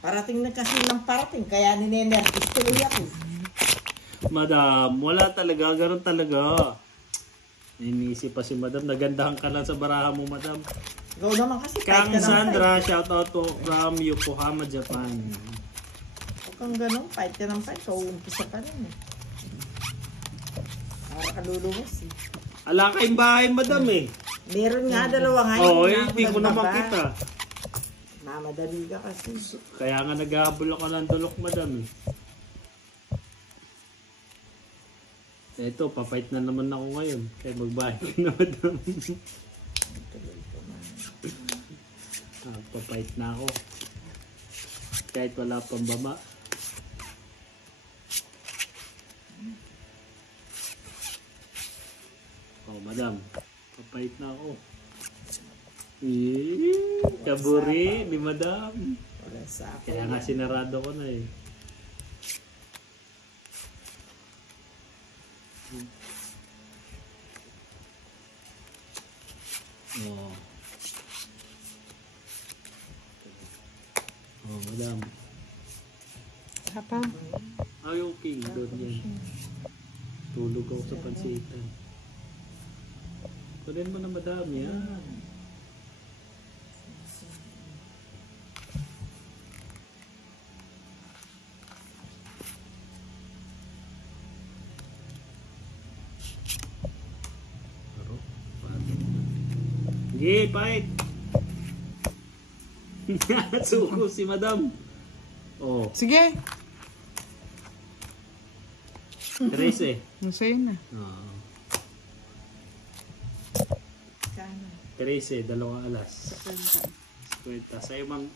Parating na kasi ng parating, kaya ninenervous tuloy ako. Madam, wala talaga, ganoon talaga. Inisip pa si Madam, nagandahan ka lang sa baraha mo, Madam. Ikaw naman kasi Kang Sandra, shout out to from Yokohama, Japan. Huwag kang ganun, fight ka ng fight, so umpisa pa rin eh. Para kaluluwas eh. Ala kayong bahay, Madam eh. Meron nga, dalawa nga. Oo, hindi ko naman kita. Mamadali ka kasi. Kaya nga naghahabol ako ng dulok, Madam eh. Eto, papait na naman ako ngayon. Kaya magbahay ko na, Madam. Papait na ako. Kahit wala pang baba. Oh, Madam. Papait na ako. Kaburi ni Madam. Wala sa akin. Kaya nga sinarado ko na eh. Oh. Oh, Madam. Apa? Ay, okay. Doon yan. Tulog ako sa pansitan. Kunin mo na, Madam. Yan. Sige, pahit. Suko si Madam. Oh. Sige. 13. Sa'yo na. Oh. Sana. 13, 2 alas. 50. Sa'yo, Madam.